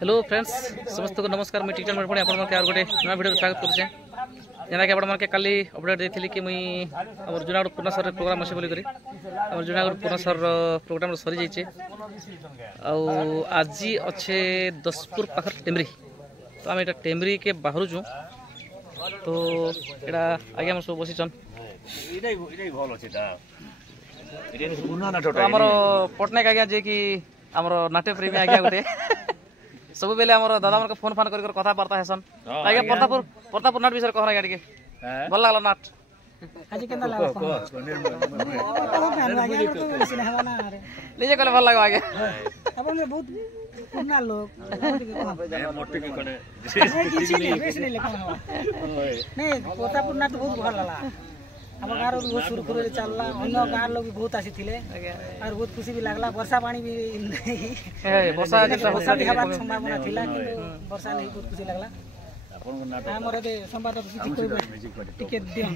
Hello friends समस्त को नमस्कार मुझे टीचर पुणी आप गोटे नया वीडियो स्वागत करुचे जेना कि आपके काली अपडेट देती कि मुई जुनागढ़ पूर्णसर प्रोग्राम अच्छे बोलिक जुनागढ़ पूर्णसर प्रोग्राम सरी जाइए आज अच्छे दसपुर पाखर टेमरी तो आम यहाँ टेमरी के बाहर छूँ तो यहाँ आज्ञा सब बसीचन आमर पट्टनायक आज्ञा जे कि आमर नाट्य प्रेमी आज्ञा गोटे सब बेले आमर दादा मन फोन फान कर कथबार्ता हेसन आज्ञा प्रतापपुर नाट विषय कहना आज्ञा भल लगला नाट आज केना लागो निजे कहले भल लगा आज्ञा अपन बहुत पुराना लोग नहीं प्रतापपुर नाट बहुत भल लागला हम गाँव भी बहुत सुरखुर चलला अन्य गाँव लोग भी बहुत आसी थे और बहुत खुशी भी लगला वर्षा पानी भी वर्षा संभावना थिला वर्षा नहीं बहुत खुशी लगला हमर ए संवादक टिकट दियो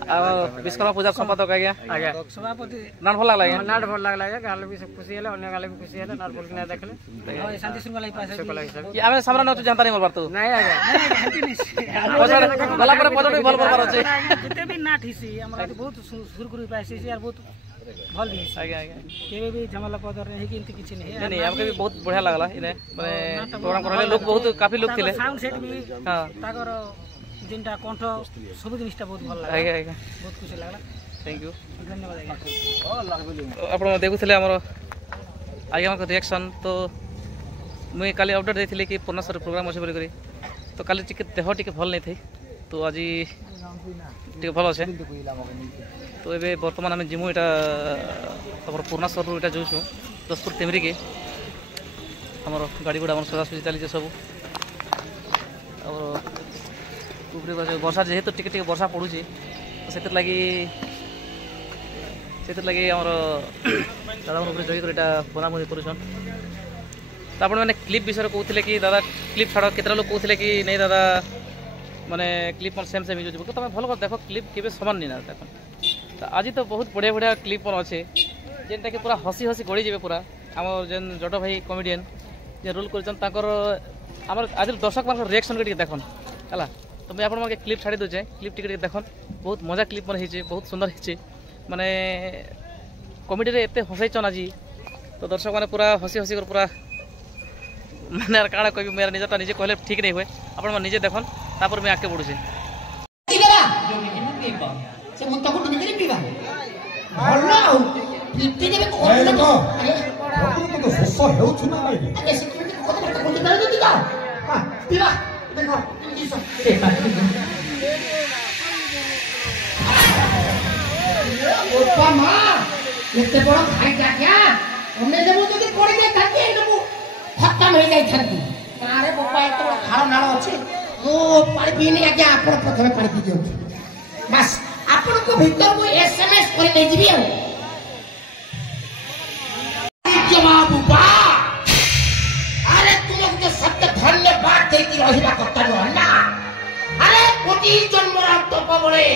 विश्वकर्मा पूजा संपादक आज्ञा आज्ञा सभापति नाट भल लगला नाट भल लगला गाल भी सब खुशी हेले अन्य गाल भी खुशी हेले नाट बोल के देखले शांति श्रृंखला पास कि आमे सामने न जानता नहीं मोर बात नहीं आज्ञा गला पर पजड़ भी भल करबार अछि जते भी नाट हिसी हमरा बहुत सुरखुर पासी और बहुत भल भी आज्ञा आज्ञा केबे भी झमला पदर नहीं कि इनती किछि नहीं नहीं हमके भी बहुत बढ़िया लागला इने माने प्रोग्राम करले लोग बहुत काफी लोग थिले साउंड सेट भी हां ताकर जिनटा कंठ सब जिनिसटा बहुत भल लागला आज्ञा आज्ञा बहुत खुशी लागला थैंक यू धन्यवाद आज्ञा आपण देखुथिले हमर आज्ञा को रिएक्शन तो मुई काली अपडेट देथिले कि पूर्णसर प्रोग्राम अछि बोली करी तो काली टिके देह टिके भल नहीं थई तो आज टिके भल अछि तो एबे वर्तमान आम जिमु एटा हमर पूर्णसर एटा जोछु दसपुर टेमरी के हमर गाड़ी गुड़ा हमर सजासुजी चली सब और ऊपरे वर्षा जेहेतु टिके टिके वर्षा पड़ुची तो से लगी हमर दादा ऊपर जई कर एटा बनाबुनी करूछन तो आपण माने क्लिप विषय कहते कि दादा क्लिप छाड़ केतरा लोग कहते कि नहीं दादा माने क्लिप मन सेम यूज हो तुम भल कर देख क्लिप केबे समान नहीं ना देख तो आज तो बहुत बढ़िया बढ़िया क्लिप मन अच्छे जेनटा कि पूरा हसी हसी गड़ी जाए पूरा आम जेन जट भाई कमेडियन जे रोल कर आज दर्शक मान रिएक्शन के देखन है तो मुझे आपके क्लिप छाड़ी दूचे क्लिप टिके देखन बहुत मजा क्लिप मन होती बहुत सुंदर होती माने कमेडी रे एते हसैचन आज तो दर्शक मैंने पूरा हसी हसी कर पूरा मैंने काड़ा कह मेरा निजटा निजे कहले ठीक नहीं हुए आप निजे देखन तापर मैं आगे बढ़ुचे एते बड़ खाइटा क्या हमने देबो तो पड़ी जाय थाकी एनबो खत्म हो जाय थाकी अरे बाबा एते बड़ खाड़ नाळ अछि मो पानी पीनी आज्ञा आपण प्रथमे पानी पी दियो बस आपण को भीतर को एसएमएस कर दे दिबी आ जवाब बा अरे तुम के सत्य धन्यवाद देती रहिबा कत्ता ना अरे कोटी जन्मर तप बळे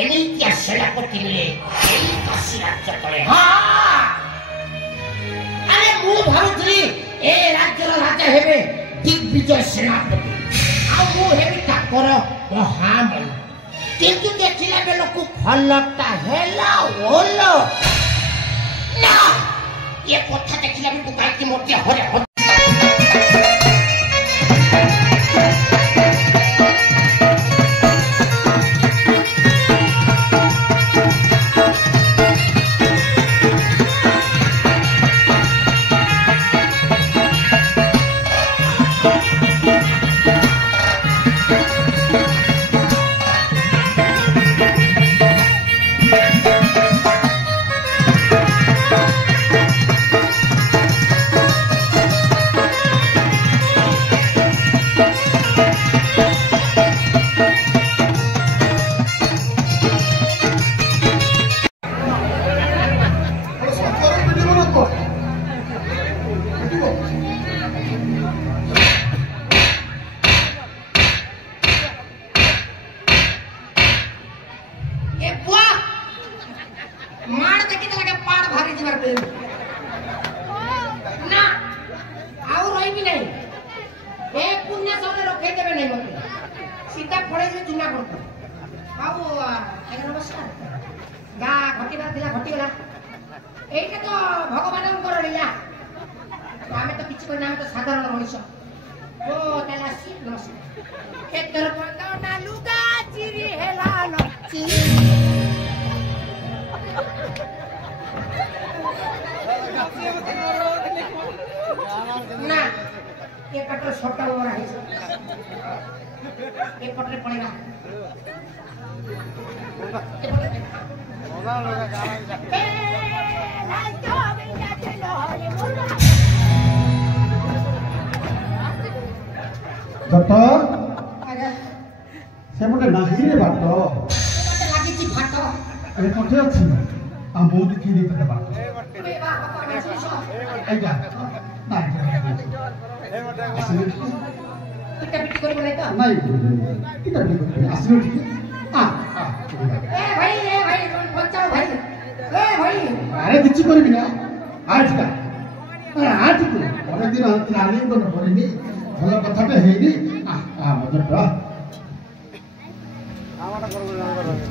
एनी क्या सेना को किले एनी कासी राज्य करे हां अरे मु भावुत्री ए राज्य राजा हेबे दिग्विजय सेनापति आ मु हेबी ताकर महामन किंतु देखिला बेलो को फलता हेला ओलो ना ये कथा देखिला बेलो को काकी मोटे हरे मार देखि लगे पाड़ भारी जीवर पे ना और କହିବି ନାହିଁ ଏ ପୁଣ୍ୟ ସମୟରେ ରଖେଇ ଦେବେ ନାହିଁ ମତେ सीधा पड़े से चुना करते बाबू आगे नमस्कार गा घटिला दिला घटिला एइटा तो भगवान लीला आमे तो किछि कोना तो साधारण मनुष्य ओ ताला सी नमस्कार एतर बंद ना लुगा चिरी हेला नची ना ये कटर छोटा हो रहा है एक पटरे पड़ेगा डॉक्टर से मोटे नाही रे बाट लागी ची फाट ए कोठे अछि आ मोदी की रे ते बाट ए बाबा एजा नाही पिटा पिटी करी बोले तो नाही किता बिको आसिनो ठीक आ ए भाई बचाओ भाई ए भाई अरे किछि करबी ना आज का आज को अरे दिन नाली को न करनी भलो कथा पे हेनी आ मत रा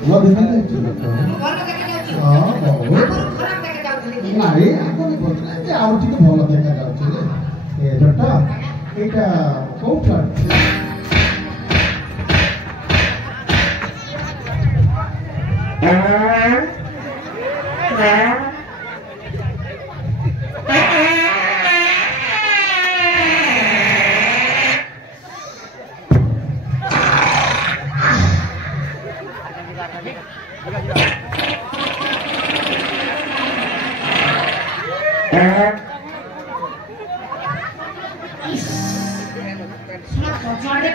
वो दिखले घर देखे जाउची हां बहुत खराब देखे जाउची नाही आपण बोलना जे आउ ठीक भलो देखा जाउची रे ए जटा एटा कोठा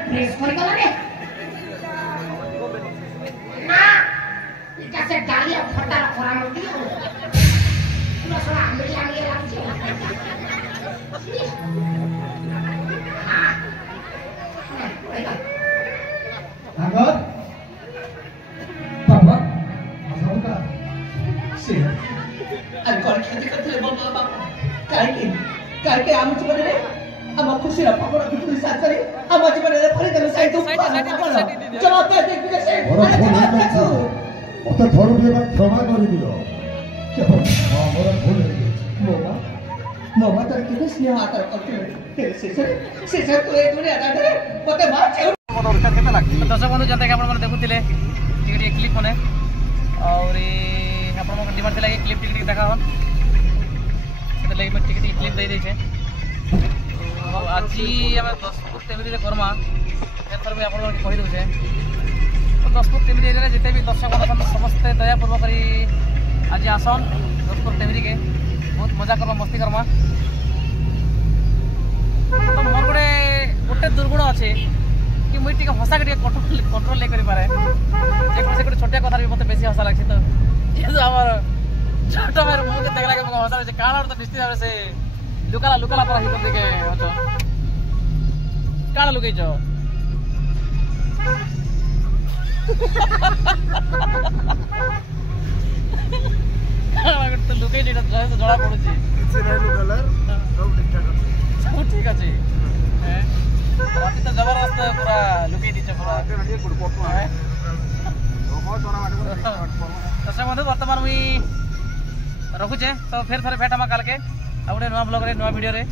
प्रेस कर गला रे ना इटा से डालिया फटा खरा मत दियो पूरा साला आंगली लागছে अगर बाबा असौका से अनकोल खेती करते बाबा काय के आम जीवन रे आम खुशी रा पकड़ खुशी साथ करे आम जीवन रे फरी देले साइड जवाब दे दे से मत थोर देबा क्षमा करि दियो केवल मोर भूल मोमा तर के स्नेह आतर करते से तो ए दुनिया रे मते मार छे दर्शक बंधु जनता के आपण माने देखुतिले टिके क्लिप माने और आपण माने डिमांड थिला कि क्लिप टिके देखा हन सेते लागि में टिके क्लिप दे दै छे आज हम 10 फुट टेबल रे करमा एथर भी आपण माने कहि दउ छे तो 10 फुट टेबल रे जते भी दर्शक बंधु समस्त दया पूर्वक करी आज आसन 10 फुट टेबल के बहुत मजा करमा मस्ती करमा तो मोर गोटे दुर्गुण अच्छे कि मुझे हसा के कंट्रोल नहीं करें से छोटिया कथा भी मत बेसी हसा लगे तो जेहतु आम छोट भाई मुझे देखला के हसा लगे काण तो निश्चित भाव से लुकाला लुकाला पर हित देखे अच्छ काण लुकईच तो लुकई जड़ा पड़ुची सब ठीक अच्छे राति तो जबरदस्त पूरा लुकई दीचे पूरा दर्शक बंधु बर्तमान मुई रखुचे तो फिर थे भेट काल के गोटे नुआ ब्लॉग नुआ वीडियो रे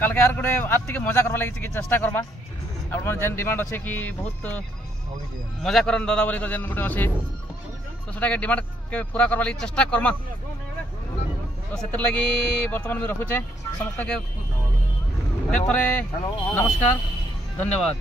काल के यार गोटे आज टी मजा करवा लगी चेष्टा करमा आप जेन डिमांड अच्छे कि बहुत मजा करन दादा बोली जेन गोटे अच्छे तो सेटा के डिमांड के पूरा करवा लगी चेष्टा करमा तो से लगी बर्तमान मुई रखुचे समस्त के फिर थे नमस्कार धन्यवाद।